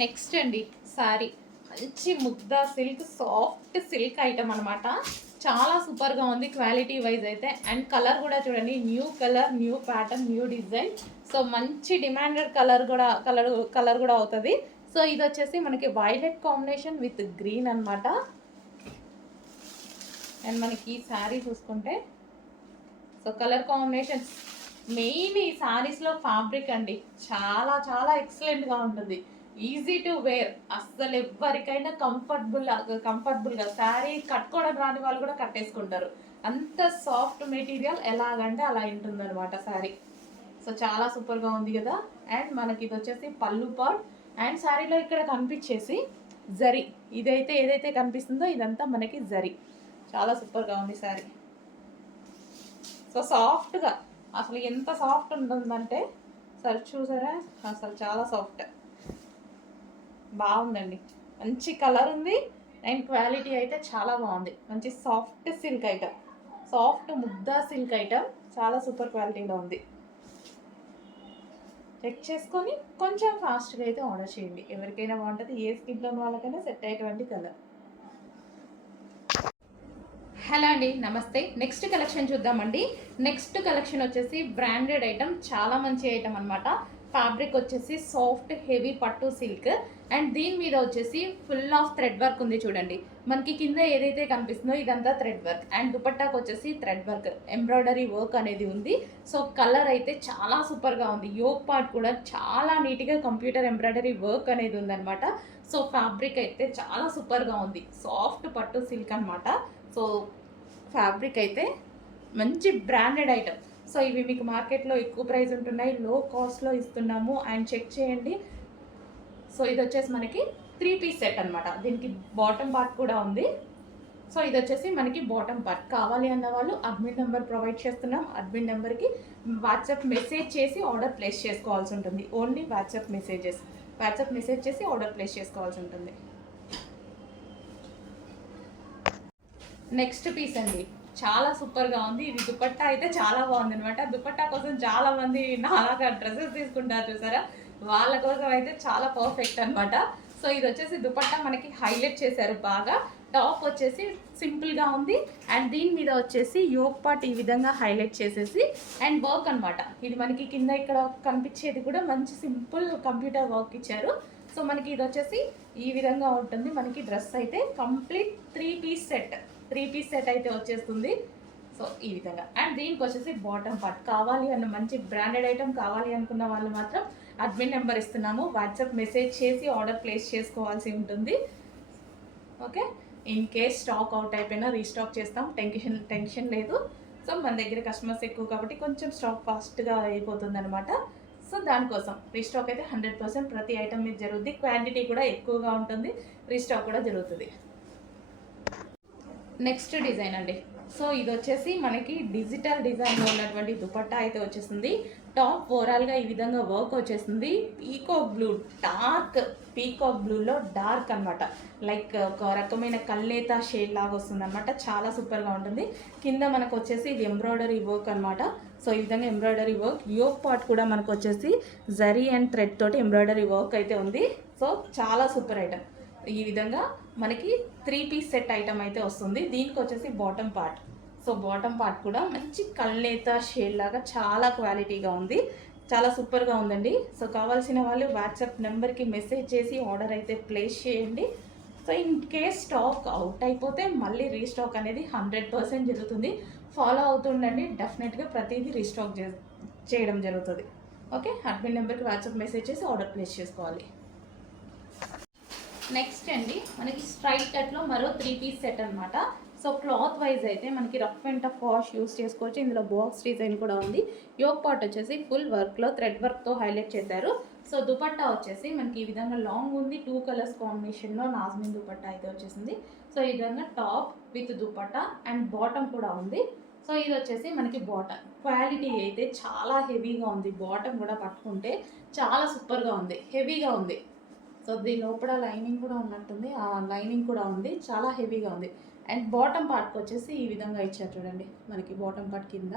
Next అండి శారీ మంచి ముద్దా silk soft silk item అనమాట. చాలా సూపర్గా ఉంది క్వాలిటీ వైజ్ అయితే. అండ్ కలర్ కూడా చూడండి, new colour, new pattern, new design. So మంచి డిమాండెడ్ కలర్ కూడా అవుతుంది. సో ఇది వచ్చేసి మనకి వైలెట్ కాంబినేషన్ విత్ గ్రీన్ అనమాట. అండ్ మనకి ఈ శారీ చూసుకుంటే సో కలర్ కాంబినేషన్స్ మెయిన్ ఈ శారీస్లో ఫ్యాబ్రిక్ అండి చాలా చాలా ఎక్సలెంట్గా ఉంటుంది. ఈజీ టు వేర్, అస్సలు ఎవరికైనా కంఫర్టబుల్గా శారీ కట్టుకోవడం రాని వాళ్ళు కూడా కట్టేసుకుంటారు. అంత సాఫ్ట్ మెటీరియల్ ఎలాగంటే అలా ఉంటుంది అనమాట శారీ. సో చాలా సూపర్గా ఉంది కదా. అండ్ మనకి ఇది వచ్చేసి పళ్ళు పార్ట్. అండ్ శారీలో ఇక్కడ కనిపించేసి జరీ, ఇదైతే ఏదైతే కనిపిస్తుందో ఇదంతా మనకి జరీ. చాలా సూపర్గా ఉంది శారీ. సో సాఫ్ట్గా, అసలు ఎంత సాఫ్ట్ ఉంటుందంటే సరే చూసారా, అసలు చాలా సాఫ్ట్ బాగుందండి. మంచి కలర్ ఉంది అండ్ క్వాలిటీ అయితే చాలా బాగుంది. మంచి సాఫ్ట్ సిల్క్ ఐటమ్, సాఫ్ట్ ముద్దా సిల్క్ ఐటమ్, చాలా సూపర్ క్వాలిటీలో ఉంది. చెక్ చేసుకొని కొంచెం ఫాస్ట్గా అయితే ఆర్డర్ చేయండి. ఎవరికైనా బాగుంటుంది, ఏ స్కిన్ టోన్ వాళ్ళకైనా సెట్ అయ్యేటువంటి కలర్. హలో అండి, నమస్తే. నెక్స్ట్ కలెక్షన్ చూద్దామండి. నెక్స్ట్ కలెక్షన్ వచ్చేసి బ్రాండెడ్ ఐటమ్, చాలా మంచి ఐటమ్ అనమాట. ఫ్యాబ్రిక్ వచ్చేసి సాఫ్ట్ హెవీ పట్టు సిల్క్. అండ్ దీని మీద వచ్చేసి ఫుల్ ఆఫ్ థ్రెడ్ వర్క్ ఉంది చూడండి. మనకి కింద ఏదైతే కనిపిస్తుందో ఇదంతా థ్రెడ్ వర్క్. అండ్ దుపట్టాకు వచ్చేసి థ్రెడ్ వర్క్, ఎంబ్రాయిడరీ వర్క్ అనేది ఉంది. సో కలర్ అయితే చాలా సూపర్గా ఉంది. యోక్ పార్ట్ కూడా చాలా నీట్గా కంప్యూటర్ ఎంబ్రాయిడరీ వర్క్ అనేది ఉందన్నమాట. సో ఫ్యాబ్రిక్ అయితే చాలా సూపర్గా ఉంది. సాఫ్ట్ పట్టు సిల్క్ అనమాట. సో ఫ్యాబ్రిక్ అయితే మంచి బ్రాండెడ్ ఐటమ్. సో ఇవి మీకు మార్కెట్లో ఎక్కువ ప్రైస్ ఉంటున్నాయి, లో కాస్ట్లో ఇస్తున్నాము. అండ్ చెక్ చేయండి. సో ఇది వచ్చేసి మనకి 3 పీస్ సెట్ అనమాట. దీనికి బాటమ్ పార్ట్ కూడా ఉంది. సో ఇది వచ్చేసి మనకి బాటమ్ పార్ట్. కావాలి అన్న వాళ్ళు అడ్మిన్ నెంబర్ ప్రొవైడ్ చేస్తున్నాం. అడ్మిన్ నెంబర్కి వాట్సాప్ మెసేజ్ చేసి ఆర్డర్ ప్లేస్ చేసుకోవాల్సి ఉంటుంది. ఓన్లీ వాట్సాప్ మెసేజ్ చేసి ఆర్డర్ ప్లేస్ చేసుకోవాల్సి ఉంటుంది. నెక్స్ట్ పీస్ అండి, చాలా సూపర్గా ఉంది. ఇది దుపట్టా అయితే చాలా బాగుంది అనమాట. దుపట్టా కోసం చాలా మంది నాలాగా డ్రెస్సెస్ తీసుకుంటారు చూసారా, వాళ్ళ కోసం అయితే చాలా పర్ఫెక్ట్ అనమాట. సో ఇది వచ్చేసి దుపట్టా మనకి హైలైట్ చేశారు బాగా. టాప్ వచ్చేసి సింపుల్గా ఉంది. అండ్ దీని మీద వచ్చేసి యోక్ పార్ట్ ఈ విధంగా హైలైట్ చేసేసి అండ్ వర్క్ అనమాట. ఇది మనకి కింద ఇక్కడ కనిపించేది కూడా మంచి సింపుల్ కంప్యూటర్ వర్క్ ఇచ్చారు. సో మనకి ఇది వచ్చేసి ఈ విధంగా ఉంటుంది. మనకి డ్రెస్ అయితే కంప్లీట్ 3 పీస్ సెట్ అయితే వచ్చేస్తుంది. సో ఈ విధంగా. అండ్ దీనికి వచ్చేసి బాటమ్ పార్ట్. కావాలి అన్న మంచి బ్రాండెడ్ ఐటమ్ కావాలి అనుకున్న వాళ్ళు మాత్రం అడ్మిన్ నెంబర్ ఇస్తున్నాము. వాట్సాప్ మెసేజ్ చేసి ఆర్డర్ ప్లేస్ చేసుకోవాల్సి ఉంటుంది. Okay, in case stock out అయిపోయినా రీస్టాక్ చేస్తాం, టెన్షన్ లేదు. సో మన దగ్గర కస్టమర్స్ ఎక్కువ కాబట్టి కొంచెం స్టాక్ ఫాస్ట్గా అయిపోతుంది అనమాట. సో దానికోసం రీస్టాక్ అయితే 100% ప్రతి ఐటమ్ మీద జరుగుతుంది. క్వాంటిటీ కూడా ఎక్కువగా ఉంటుంది, రీస్టాక్ కూడా జరుగుతుంది. నెక్స్ట్ డిజైన్ అండి. సో ఇది వచ్చేసి మనకి డిజిటల్ డిజైన్లో ఉన్నటువంటి దుపట్టా అయితే వచ్చేసింది. టాప్ ఓవరాల్గా ఈ విధంగా వర్క్ వచ్చేసింది. డార్క్ పీకాక్ బ్లూలో డార్క్ అనమాట. లైక్ ఒక రకమైన కల్లేత షేడ్ లాగా వస్తుంది అనమాట. చాలా సూపర్గా ఉంటుంది. కింద మనకు వచ్చేసి ఇది ఎంబ్రాయిడరీ వర్క్ అనమాట. సో ఈ విధంగా ఎంబ్రాయిడరీ వర్క్. యోక్ పార్ట్ కూడా మనకు వచ్చేసి జరీ అండ్ థ్రెడ్ తోటి ఎంబ్రాయిడరీ వర్క్ అయితే ఉంది. సో చాలా సూపర్ ఐటమ్. ఈ విధంగా మనకి 3 పీస్ సెట్ ఐటమ్ అయితే వస్తుంది. దీనికి వచ్చేసి bottom part. So bottom part కూడా మంచి కల్నేత షేడ్ లాగా చాలా క్వాలిటీగా ఉంది. చాలా సూపర్గా ఉందండి. సో కావాల్సిన వాళ్ళు వాట్సాప్ నెంబర్కి మెసేజ్ చేసి ఆర్డర్ అయితే ప్లేస్ చేయండి. So in case stock out అయిపోతే మళ్ళీ రీస్టాక్ అనేది 100% జరుగుతుంది. ఫాలో అవుతుండండి, డెఫినెట్గా ప్రతిదీ రీస్టాక్ చేయడం జరుగుతుంది. ఓకే, అడ్మిన్ నెంబర్కి వాట్సాప్ మెసేజ్ చేసి ఆర్డర్ ప్లేస్ చేసుకోవాలి. నెక్స్ట్ అండి, మనకి స్ట్రైట్ కట్లో మరో 3 పీస్ సెట్ అనమాట. సో క్లాత్ వైజ్ అయితే మనకి rough and tough wash use చేసుకోవచ్చు. ఇందులో బాక్స్ డిజైన్ కూడా ఉంది. యోక్ పార్ట్ వచ్చేసి ఫుల్ వర్క్లో థ్రెడ్ వర్క్తో హైలైట్ చేశారు. సో దుపట్టా వచ్చేసి మనకి ఈ విధంగా లాంగ్ ఉంది. 2 కలర్స్ కాంబినేషన్లో నాజ్మిన్ దుపట్టా అయితే వచ్చేసింది. సో ఈ విధంగా top with dupatta and bottom కూడా ఉంది. సో ఇది వచ్చేసి మనకి బాటమ్. క్వాలిటీ అయితే చాలా హెవీగా ఉంది. బాటమ్ కూడా పట్టుకుంటే చాలా సూపర్గా ఉంది, హెవీగా ఉంది. సో దీని లోపల లైనింగ్ కూడా ఉన్నట్టుంది, ఆ లైనింగ్ కూడా ఉంది, చాలా హెవీగా ఉంది. అండ్ బాటమ్ పార్ట్కి వచ్చేసి ఈ విధంగా ఇచ్చారు చూడండి. మనకి బాటమ్ పార్ట్ కింద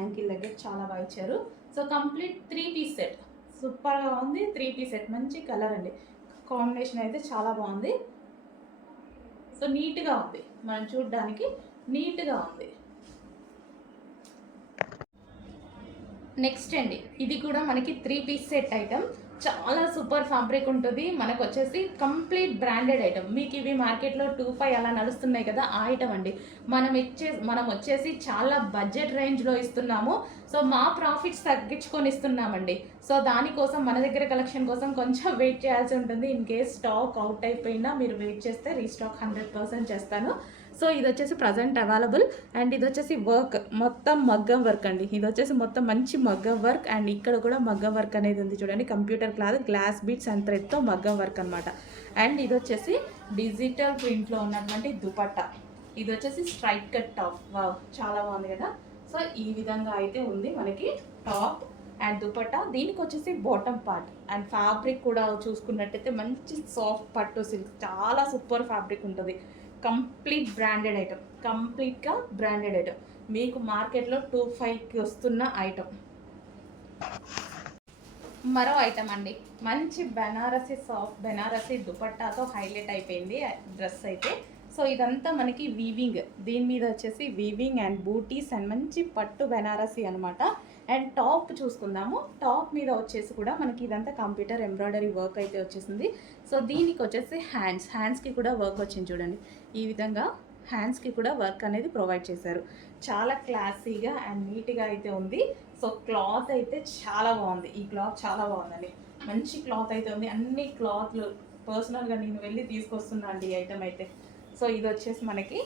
యాంకిల్ దగ్గర చాలా బాగా ఇచ్చారు. సో కంప్లీట్ 3 పీస్ సెట్ సూపర్గా ఉంది. 3 పీస్ సెట్ మంచి కలర్ అండి. కాంబినేషన్ అయితే చాలా బాగుంది. సో నీట్గా ఉంది, మనం చూడడానికి నీట్గా ఉంది. నెక్స్ట్ అండి, ఇది కూడా మనకి 3 పీస్ సెట్ ఐటమ్. చాలా సూపర్ ఫ్యాబ్రిక్ ఉంటుంది. మనకు వచ్చేసి కంప్లీట్ బ్రాండెడ్ ఐటమ్. మీకు ఇవి మార్కెట్లో 2-5 అలా నడుస్తున్నాయి కదా, ఆ ఐటమ్ అండి. మనం వచ్చేసి చాలా బడ్జెట్ రేంజ్లో ఇస్తున్నాము. సో మా ప్రాఫిట్స్ తగ్గించుకొని ఇస్తున్నామండి. సో దానికోసం మన దగ్గర కలెక్షన్ కోసం కొంచెం వెయిట్ చేయాల్సి ఉంటుంది. ఇన్ కేస్ స్టాక్ అవుట్ అయిపోయినా మీరు వెయిట్ చేస్తే రీస్టాక్ 100% చేస్తాను. సో ఇది వచ్చేసి ప్రజెంట్ అవైలబుల్. అండ్ ఇది వచ్చేసి వర్క్, మొత్తం మగ్గం వర్క్ అండి. ఇది వచ్చేసి మొత్తం మంచి మగ్గం వర్క్. అండ్ ఇక్కడ కూడా మగ్గం వర్క్ అనేది ఉంది చూడండి. Computer cloth, glass beads and థ్రెడ్తో మగ్గం వర్క్ అనమాట. అండ్ ఇది వచ్చేసి డిజిటల్ ప్రింట్లో ఉన్నటువంటి దుపట్టా. ఇది వచ్చేసి స్ట్రైట్ కట్ టాప్. వావ్, చాలా బాగుంది కదా. సో ఈ విధంగా అయితే ఉంది మనకి టాప్ అండ్ దుపట్టా. దీనికి వచ్చేసి బాటమ్ పార్ట్ అండ్ ఫ్యాబ్రిక్ కూడా చూసుకున్నట్టయితే మంచి సాఫ్ట్ పట్టు సిల్క్, చాలా సూపర్ ఫ్యాబ్రిక్ ఉంటుంది. కంప్లీట్ బ్రాండెడ్ ఐటమ్, కంప్లీట్గా బ్రాండెడ్ ఐటమ్. మీకు మార్కెట్లో 2-5కి వస్తున్న ఐటమ్. మరో ఐటమ్ అండి, మంచి బెనారసీ సాఫ్ట్ బెనారసీ దుపట్టాతో హైలైట్ అయిపోయింది డ్రెస్ అయితే. సో ఇదంతా మనకి వీవింగ్, దీని మీద వచ్చేసి వీవింగ్ అండ్ బూటీస్ అండ్ మంచి పట్టు బెనారసీ అనమాట. అండ్ టాప్ చూసుకుందాము. టాప్ మీద వచ్చేసి కూడా మనకి ఇదంతా కంప్యూటర్ ఎంబ్రాయిడరీ వర్క్ అయితే వచ్చేసింది. సో దీనికి వచ్చేసి హ్యాండ్స్కి కూడా వర్క్ వచ్చింది చూడండి. ఈ విధంగా హ్యాండ్స్కి కూడా వర్క్ అనేది ప్రొవైడ్ చేశారు. చాలా క్లాసీగా అండ్ నీట్గా అయితే ఉంది. సో క్లాత్ అయితే చాలా బాగుంది. ఈ క్లాత్ చాలా బాగుందండి, మంచి క్లాత్ అయితే ఉంది. అన్ని క్లాత్లు పర్సనల్గా నేను వెళ్ళి తీసుకొస్తున్నా అండి ఈ ఐటమ్ అయితే. సో ఇది వచ్చేసి మనకి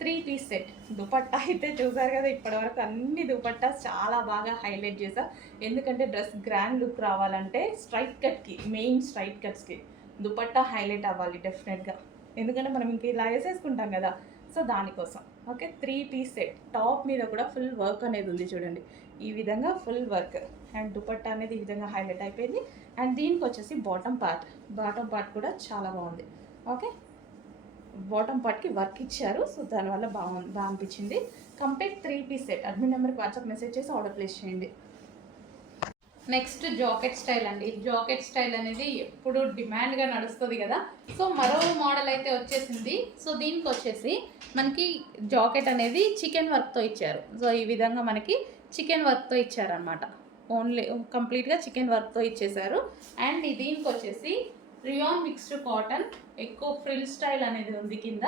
3 పీస్ సెట్. దుపట్టా అయితే చూసారు కదా, ఇప్పటివరకు అన్ని దుపట్టాస్ చాలా బాగా హైలైట్ చేశా. ఎందుకంటే డ్రెస్ గ్రాండ్ లుక్ రావాలంటే స్ట్రైట్ కట్కి, మెయిన్ స్ట్రైట్ కట్స్కి దుపట్టా హైలైట్ అవ్వాలి డెఫినెట్గా. ఎందుకంటే మనం ఇంక ఇలా వేసేసుకుంటాం కదా, సో దానికోసం. Okay, 3 piece set. టాప్ మీద కూడా ఫుల్ వర్క్ అనేది ఉంది చూడండి. ఈ విధంగా ఫుల్ వర్క్ అండ్ దుపట్టా అనేది ఈ విధంగా హైలైట్ అయిపోయింది. అండ్ దీనికి వచ్చేసి బాటమ్ పార్ట్ కూడా చాలా బాగుంది. ఓకే, బాటమ్ పార్ట్కి వర్క్ ఇచ్చారు. సో దానివల్ల బాగా అనిపించింది. Complete 3 piece set. అడ్మిన్ నెంబర్కి వాట్సాప్ మెసేజ్ చేసి ఆర్డర్ ప్లేస్ చేయండి. నెక్స్ట్ జాకెట్ స్టైల్ అండి. జాకెట్ స్టైల్ అనేది ఎప్పుడు డిమాండ్గా నడుస్తుంది కదా. సో మరో మోడల్ అయితే వచ్చేసింది. సో దీనికి వచ్చేసి మనకి జాకెట్ అనేది చికెన్ వర్క్తో ఇచ్చారు. సో ఈ విధంగా మనకి చికెన్ వర్క్తో ఇచ్చారనమాట. ఓన్లీ కంప్లీట్గా చికెన్ వర్క్తో ఇచ్చేసారు. అండ్ దీనికి వచ్చేసి రియాన్ మిక్స్డ్ కాటన్, ఎక్కువ ఫ్రిల్ స్టైల్ అనేది ఉంది కింద.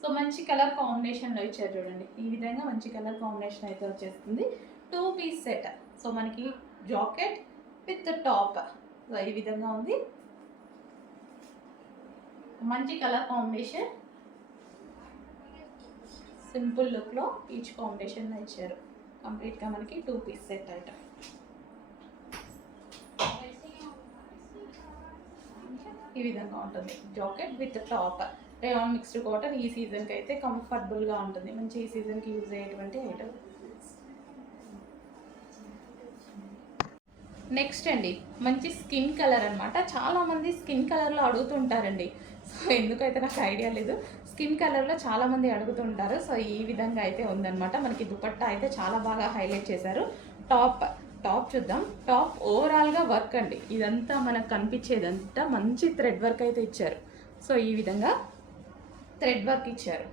సో మంచి కలర్ కాంబినేషన్లో ఇచ్చారు చూడండి. ఈ విధంగా మంచి కలర్ కాంబినేషన్ అయితే వచ్చేస్తుంది. 2 పీస్ సెట్. సో మనకి జాకెట్ విత్ టాప్, సో ఈ విధంగా ఉంది. మంచి కలర్ కాంబినేషన్, సింపుల్ లుక్లో ఈచ్ కాంబినేషన్లో ఇచ్చారు. కంప్లీట్గా మనకి 2 పీస్ సెట్ ఐటమ్. ఈ విధంగా ఉంటుంది jacket with top. Rayon mixed cotton. ఈ సీజన్కి అయితే కంఫర్టబుల్గా ఉంటుంది, మంచి ఈ సీజన్కి యూజ్ అయ్యేటువంటి ఐటమ్. నెక్స్ట్ అండి, మంచి స్కిన్ కలర్ అనమాట. చాలామంది స్కిన్ కలర్లో అడుగుతుంటారండి. సో ఎందుకైతే నాకు ఐడియా లేదు, స్కిన్ కలర్లో చాలామంది అడుగుతుంటారు. సో ఈ విధంగా అయితే ఉందన్నమాట. మనకి దుపట్టా అయితే చాలా బాగా హైలైట్ చేశారు. టాప్ చూద్దాం. టాప్ ఓవరాల్గా వర్క్ అండి. ఇదంతా మనకు కనిపించేదంతా మంచి థ్రెడ్ వర్క్ అయితే ఇచ్చారు. సో ఈ విధంగా థ్రెడ్ వర్క్ ఇచ్చారు.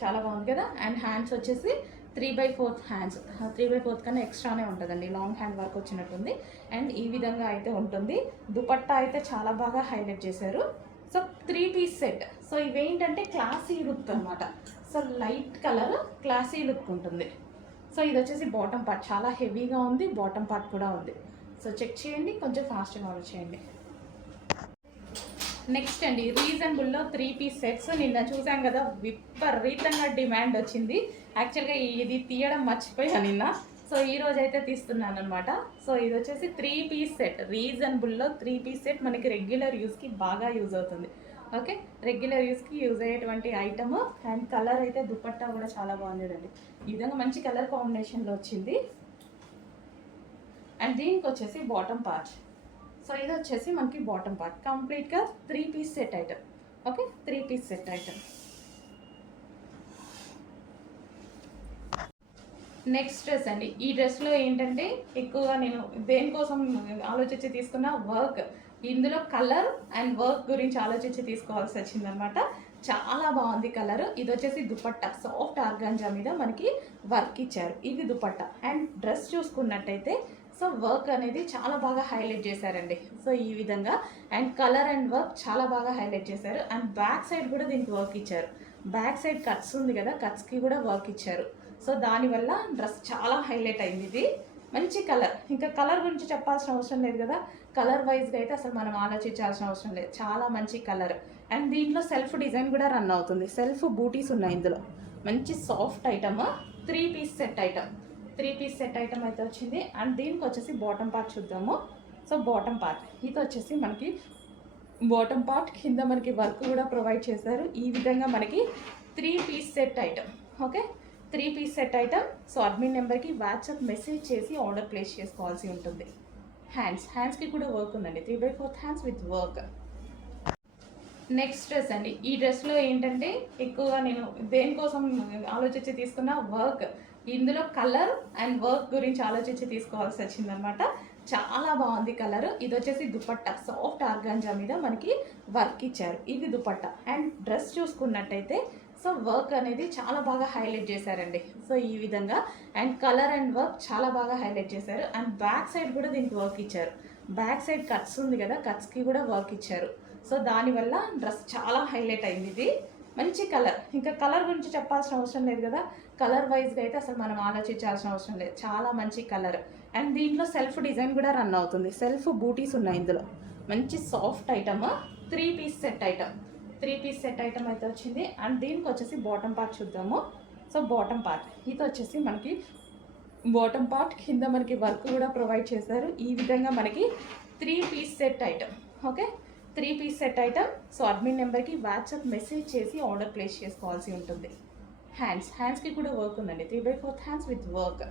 చాలా బాగుంది కదా. అండ్ హ్యాండ్స్ వచ్చేసి 3/4 హ్యాండ్స్. 3/4 కన్నా ఎక్స్ట్రానే ఉంటుందండి, లాంగ్ హ్యాండ్ వర్క్ వచ్చినట్టుంది. అండ్ ఈ విధంగా అయితే ఉంటుంది. దుపట్టా అయితే చాలా బాగా హైలైట్ చేశారు. So 3 piece set. సో ఇవేంటంటే క్లాసీ లుక్ అనమాట. So light colour classy look ఉంటుంది. సో ఇది వచ్చేసి బాటమ్ పార్ట్, చాలా హెవీగా ఉంది. బాటమ్ పార్ట్ కూడా ఉంది. సో చెక్ చేయండి, కొంచెం ఫాస్ట్గా ఆర్డర్ చేయండి. నెక్స్ట్ అండి, రీజనబుల్లో 3 పీస్ సెట్స్. నిన్న చూసాం కదా, విపరీతంగా డిమాండ్ వచ్చింది. యాక్చువల్గా ఇది తీయడం మర్చిపోయా నిన్న. సో ఈ రోజు అయితే తీస్తున్నాను అనమాట. సో ఇది వచ్చేసి 3 పీస్ సెట్. రీజనబుల్లో 3 పీస్ సెట్ మనకి రెగ్యులర్ యూస్కి బాగా యూజ్ అవుతుంది. ఓకే, రెగ్యులర్ యూస్కి యూజ్ అయ్యేటువంటి ఐటమ్. అండ్ కలర్ అయితే దుపట్టా కూడా చాలా బాగుంది చూడండి. ఈ విధంగా మంచి కలర్ కాంబినేషన్లో వచ్చింది. అండ్ దీనికి వచ్చేసి బాటమ్ పార్ట్. సో ఇది వచ్చేసి మనకి బాటమ్ పార్ట్. కంప్లీట్గా 3 piece set item. Okay, 3 piece set item. Next dress అండి. ఈ డ్రెస్లో ఏంటంటే ఎక్కువగా నేను దేనికోసం ఆలోచించి తీసుకున్న వర్క్. ఇందులో కలర్ అండ్ వర్క్ గురించి ఆలోచించి తీసుకోవాల్సి వచ్చిందనమాట. చాలా బాగుంది కలర్. ఇది వచ్చేసి దుపట్టా, సాఫ్ట్ ఆర్గాంజా మీద మనకి వర్క్ ఇచ్చారు. ఇది దుపట్టా. అండ్ డ్రెస్ చూసుకున్నట్టయితే సో వర్క్ అనేది చాలా బాగా హైలైట్ చేశారండి. సో ఈ విధంగా అండ్ కలర్ అండ్ వర్క్ చాలా బాగా హైలైట్ చేశారు. అండ్ బ్యాక్ సైడ్ కూడా దీనికి వర్క్ ఇచ్చారు. బ్యాక్ సైడ్ కట్స్ ఉంది కదా, కట్స్కి కూడా వర్క్ ఇచ్చారు. సో దానివల్ల డ్రెస్ చాలా హైలైట్ అయింది. ఇది మంచి కలర్. ఇంకా కలర్ గురించి చెప్పాల్సిన అవసరం లేదు కదా. కలర్ వైజ్గా అయితే అసలు మనం ఆలోచించాల్సిన అవసరం లేదు. చాలా మంచి కలర్. అండ్ దీంట్లో సెల్ఫ్ డిజైన్ కూడా రన్ అవుతుంది. సెల్ఫ్ బూటీస్ ఉన్నాయి ఇందులో. మంచి soft item, 3 piece set item. 3 piece set item అయితే వచ్చింది. అండ్ దీనికి వచ్చేసి బాటమ్ పార్ట్ చూద్దాము. సో బాటమ్ పార్ట్ ఇది వచ్చేసి మనకి బాటమ్ పార్ట్ కింద మనకి వర్క్ కూడా ప్రొవైడ్ చేశారు. ఈ విధంగా మనకి 3 piece set item. Okay, 3 piece set item. So admin నెంబర్కి వాట్సాప్ మెసేజ్ చేసి ఆర్డర్ ప్లేస్ చేసుకోవాల్సి ఉంటుంది. హ్యాండ్స్కి కూడా వర్క్ ఉందండి. 3/4 hands with work. Next dress అండి. ఈ డ్రెస్లో ఏంటంటే ఎక్కువగా నేను దేనికోసం ఆలోచించి తీసుకున్న వర్క్. ఇందులో కలర్ అండ్ వర్క్ గురించి ఆలోచించి తీసుకోవాల్సి వచ్చిందనమాట. చాలా బాగుంది కలర్. ఇది వచ్చేసి దుపట్టా, సాఫ్ట్ ఆర్గాంజా మీద మనకి వర్క్ ఇచ్చారు. ఇది దుపట్టా. అండ్ డ్రెస్ చూసుకున్నట్టయితే సో వర్క్ అనేది చాలా బాగా హైలైట్ చేశారండి. సో ఈ విధంగా అండ్ కలర్ అండ్ వర్క్ చాలా బాగా హైలైట్ చేశారు. అండ్ బ్యాక్ సైడ్ కూడా దీనికి వర్క్ ఇచ్చారు. బ్యాక్ సైడ్ కట్స్ ఉంది కదా, కట్స్కి కూడా వర్క్ ఇచ్చారు. సో దానివల్ల డ్రెస్ చాలా హైలైట్ అయింది. ఇది మంచి కలర్. ఇంకా కలర్ గురించి చెప్పాల్సిన అవసరం లేదు కదా. కలర్ వైజ్గా అయితే అసలు మనం ఆలోచించాల్సిన అవసరం లేదు. చాలా మంచి కలర్. అండ్ దీంట్లో సెల్ఫ్ డిజైన్ కూడా రన్ అవుతుంది. సెల్ఫ్ బూటీస్ ఉన్నాయి ఇందులో. మంచి soft item, 3 piece set item. 3 piece set item అయితే వచ్చింది. అండ్ దీనికి వచ్చేసి బాటమ్ పార్ట్ చూద్దాము. సో బాటమ్ పార్ట్ ఇది వచ్చేసి మనకి బాటమ్ పార్ట్ కింద మనకి వర్క్ కూడా ప్రొవైడ్ చేశారు. ఈ విధంగా మనకి 3 piece set item. Okay, 3 piece set item. So admin నెంబర్కి వాట్సాప్ మెసేజ్ చేసి ఆర్డర్ ప్లేస్ చేసుకోవాల్సి ఉంటుంది. హ్యాండ్స్కి కూడా వర్క్ ఉందండి. 3/4 హ్యాండ్స్ విత్ వర్క్.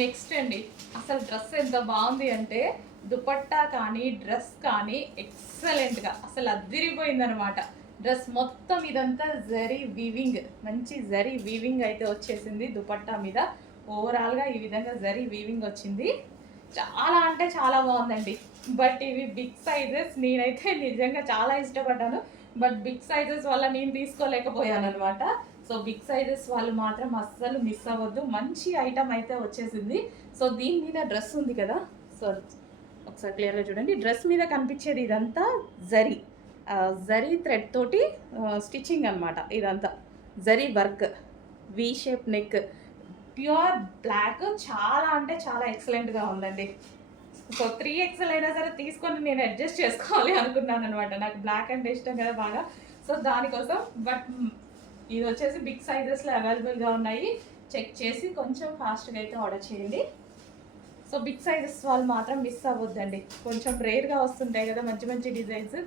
నెక్స్ట్ అండి, అసలు డ్రెస్ ఎంత బాగుంది అంటే దుపట్టా కానీ డ్రెస్ కానీ ఎక్సలెంట్గా అసలు అదిరిపోయిందనమాట. డ్రెస్ మొత్తం ఇదంతా జరీ వీవింగ్, మంచి జరీ వీవింగ్ అయితే వచ్చేసింది దుపట్టా మీద. ఓవరాల్గా ఈ విధంగా జరీ వీవింగ్ వచ్చింది. చాలా అంటే చాలా బాగుందండి. బట్ ఇవి బిగ్ సైజెస్. నేనైతే నిజంగా చాలా ఇష్టపడ్డాను. బట్ బిగ్ సైజెస్ వల్ల నేను తీసుకోలేకపోయాను అనమాట. సో బిగ్ సైజెస్ వాళ్ళు మాత్రం అస్సలు మిస్ అవ్వద్దు. మంచి ఐటమ్ అయితే వచ్చేసింది. సో దీని మీద డ్రెస్ ఉంది కదా, సో ఒకసారి క్లియర్గా చూడండి. డ్రెస్ మీద కనిపించేది ఇదంతా జరీ థ్రెడ్ తోటి స్టిచ్చింగ్ అనమాట. ఇదంతా zari work, V shape neck, pure black. చాలా అంటే చాలా ఎక్సలెంట్గా ఉందండి. సో 3XL అయినా సరే తీసుకొని నేను అడ్జస్ట్ చేసుకోవాలి అనుకున్నాను అనమాట. నాకు బ్లాక్ అంటే ఇష్టం కదా బాగా. సో దానికోసం. బట్ ఇది వచ్చేసి బిగ్ సైజెస్లో అవైలబుల్గా ఉన్నాయి. చెక్ చేసి కొంచెం ఫాస్ట్గా అయితే ఆర్డర్ చేయండి. సో బిగ్ సైజెస్ వాళ్ళు మాత్రం మిస్ అవ్వద్దండి. కొంచెం రేర్గా వస్తుంటాయి కదా మంచి మంచి డిజైన్స్.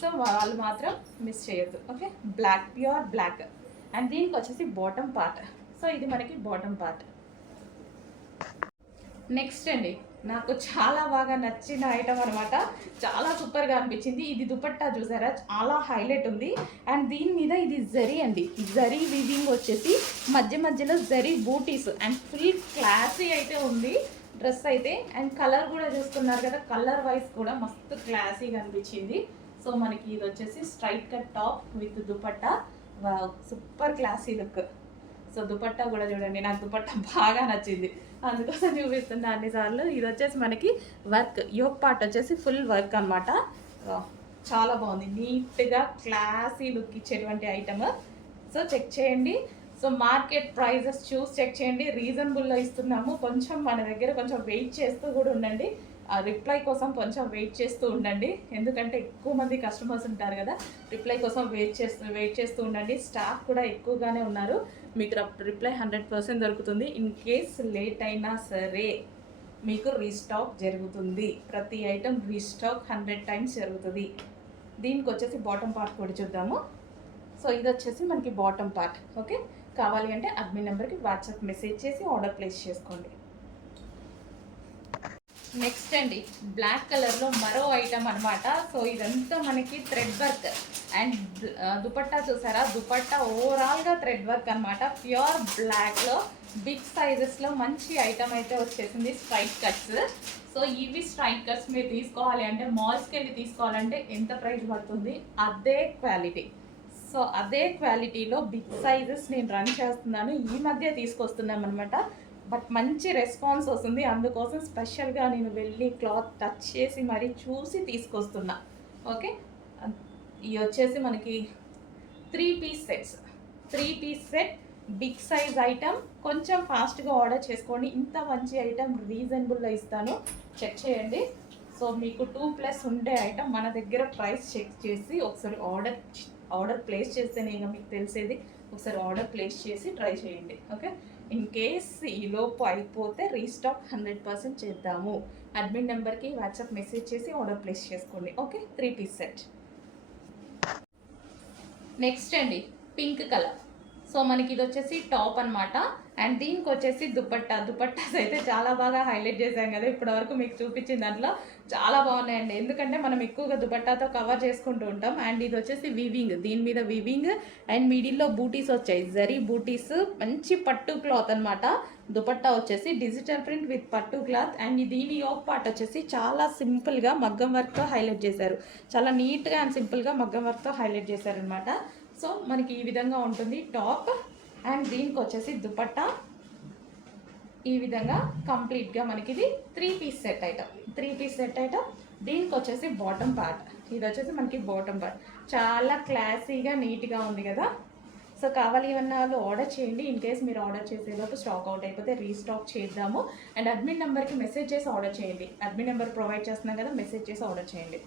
సో వాళ్ళు మాత్రం మిస్ చేయొద్దు. Okay, black, pure black. And దీనికి వచ్చేసి బాటమ్ పార్ట్. సో ఇది మనకి బాటమ్ పార్ట్. నెక్స్ట్ అండి, నాకు చాలా బాగా నచ్చిన ఐటమ్ అనమాట. చాలా సూపర్గా అనిపించింది. ఇది దుపట్టా చూసారా, చాలా హైలైట్ ఉంది. అండ్ దీని మీద ఇది జరీ అండి. జరీ వీవింగ్ వచ్చేసి మధ్య మధ్యలో జరీ బూటీస్. అండ్ ఫుల్ క్లాసీ అయితే ఉంది డ్రెస్ అయితే. అండ్ కలర్ కూడా చూస్తున్నారు కదా, కలర్ వైజ్ కూడా మస్తు క్లాసీగా అనిపించింది. సో మనకి ఇది వచ్చేసి straight cut top with dupatta. Super classy look. So dupatta కూడా చూడండి, నాకు దుపట్టా బాగా నచ్చింది, అందుకోసం చూపిస్తున్నా అన్నిసార్లు. ఇది వచ్చేసి మనకి వర్క్, యోక్ పార్ట్ వచ్చేసి ఫుల్ వర్క్ అనమాట. చాలా బాగుంది, నీట్గా క్లాసీ లుక్ ఇచ్చేటువంటి ఐటమ్. సో చెక్ చేయండి. సో మార్కెట్ ప్రైజెస్ చూసి చెక్ చేయండి. రీజనబుల్లో ఇస్తున్నాము. కొంచెం మన దగ్గర కొంచెం వెయిట్ చేస్తూ కూడా ఉండండి. రిప్లై కోసం కొంచెం వెయిట్ చేస్తూ ఉండండి. ఎందుకంటే ఎక్కువ మంది కస్టమర్స్ ఉంటారు కదా, రిప్లై కోసం వెయిట్ చేస్తూ ఉండండి. స్టాఫ్ కూడా ఎక్కువగానే ఉన్నారు. మీకు రిప్లై 100% దొరుకుతుంది. ఇన్ కేస్ లేట్ అయినా సరే మీకు రీస్టాక్ జరుగుతుంది. ప్రతి ఐటమ్ రీస్టాక్ 100 టైమ్స్ జరుగుతుంది. దీనికి వచ్చేసి బాటమ్ పార్ట్ కూడా చూద్దాము. సో ఇది వచ్చేసి మనకి బాటమ్ పార్ట్. ఓకే, కావాలి అంటే అడ్మిన్ నెంబర్కి వాట్సాప్ మెసేజ్ చేసి ఆర్డర్ ప్లేస్ చేసుకోండి. నెక్స్ట్ అండి బ్లాక్ కలర్లో మరో ఐటమ్ అనమాట. సో ఇదంతా మనకి థ్రెడ్ వర్క్ అండ్ దుపట్టా చూసారా, దుపట్టా ఓవరాల్గా థ్రెడ్ వర్క్ అనమాట. ప్యూర్ బ్లాక్లో బిగ్ సైజెస్లో మంచి ఐటమ్ అయితే వచ్చేసింది, స్ట్రైట్ కట్స్. సో ఇవి స్ట్రైట్ కట్స్ మీరు తీసుకోవాలి అంటే మాల్స్కి వెళ్ళి తీసుకోవాలంటే ఎంత ప్రైస్ పడుతుంది, అదే క్వాలిటీ. సో అదే క్వాలిటీలో బిగ్ సైజెస్ నేను రన్ చేస్తున్నాను, ఈ మధ్య తీసుకొస్తున్నాం అనమాట. బట్ మంచి రెస్పాన్స్ వస్తుంది, అందుకోసం స్పెషల్గా నేను వెళ్ళి క్లాత్ టచ్ చేసి మరీ చూసి తీసుకొస్తున్నా. ఓకే, ఇవి వచ్చేసి మనకి 3 piece sets, 3 piece set big size item. కొంచెం ఫాస్ట్గా ఆర్డర్ చేసుకోండి, ఇంత మంచి ఐటమ్ రీజనబుల్లో ఇస్తాను, చెక్ చేయండి. సో మీకు 2+ ఉండే ఐటమ్ మన దగ్గర ప్రైస్ చెక్ చేసి ఒకసారి ఆర్డర్ ప్లేస్ చేస్తేనే ఇక మీకు తెలిసేది. ఒకసారి ఆర్డర్ ప్లేస్ చేసి ట్రై చేయండి. ఓకే, ఇన్ కేస్ ఈలోపు అయిపోతే రీస్టాక్ 100% చేద్దాము. అడ్మిన్ నెంబర్కి వాట్సాప్ మెసేజ్ చేసి ఆర్డర్ ప్లేస్ చేసుకోండి. Okay, 3 piece set. నెక్స్ట్ అండి పింక్ కలర్. సో మనకి ఇది వచ్చేసి టాప్ అనమాట, అండ్ దీనికి వచ్చేసి దుపట్టాస్ అయితే చాలా బాగా హైలైట్ చేశాం కదా ఇప్పటివరకు మీకు చూపించిన దాంట్లో. చాలా బాగున్నాయండి, ఎందుకంటే మనం ఎక్కువగా దుపట్టాతో కవర్ చేసుకుంటూ ఉంటాం. అండ్ ఇది వచ్చేసి వీవింగ్, దీని మీద వీవింగ్ అండ్ మిడిల్లో బూటీస్ వచ్చాయి, జరీ బూటీస్, మంచి పట్టు క్లాత్ అనమాట. దుపట్టా వచ్చేసి డిజిటల్ ప్రింట్ విత్ పట్టు క్లాత్. అండ్ దీని యోక్ పార్ట్ వచ్చేసి చాలా సింపుల్గా మగ్గం వర్క్తో హైలైట్ చేశారు, చాలా నీట్గా అండ్ సింపుల్గా మగ్గం వర్క్తో హైలైట్ చేశారనమాట. సో మనకి ఈ విధంగా ఉంటుంది టాప్, అండ్ దీనికి వచ్చేసి దుపట్టా ఈ విధంగా కంప్లీట్గా మనకి ఇది 3 piece set item, 3 piece set item. దీనికి వచ్చేసి బాటమ్ పార్ట్, ఇది వచ్చేసి మనకి బాటమ్ పార్ట్ చాలా క్లాసీగా నీట్గా ఉంది కదా. సో కావాలి ఏమన్నా వాళ్ళు ఆర్డర్ చేయండి, ఇన్ కేస్ మీరు ఆర్డర్ చేసేలోపు స్టాక్ అవుట్ అయిపోతే రీస్టాక్ చేద్దాము. అండ్ అడ్మిన్ నెంబర్కి మెసేజ్ చేసి ఆర్డర్ చేయండి, అడ్మిన్ నెంబర్ ప్రొవైడ్ చేస్తున్నాం కదా, మెసేజ్ చేసి ఆర్డర్ చేయండి.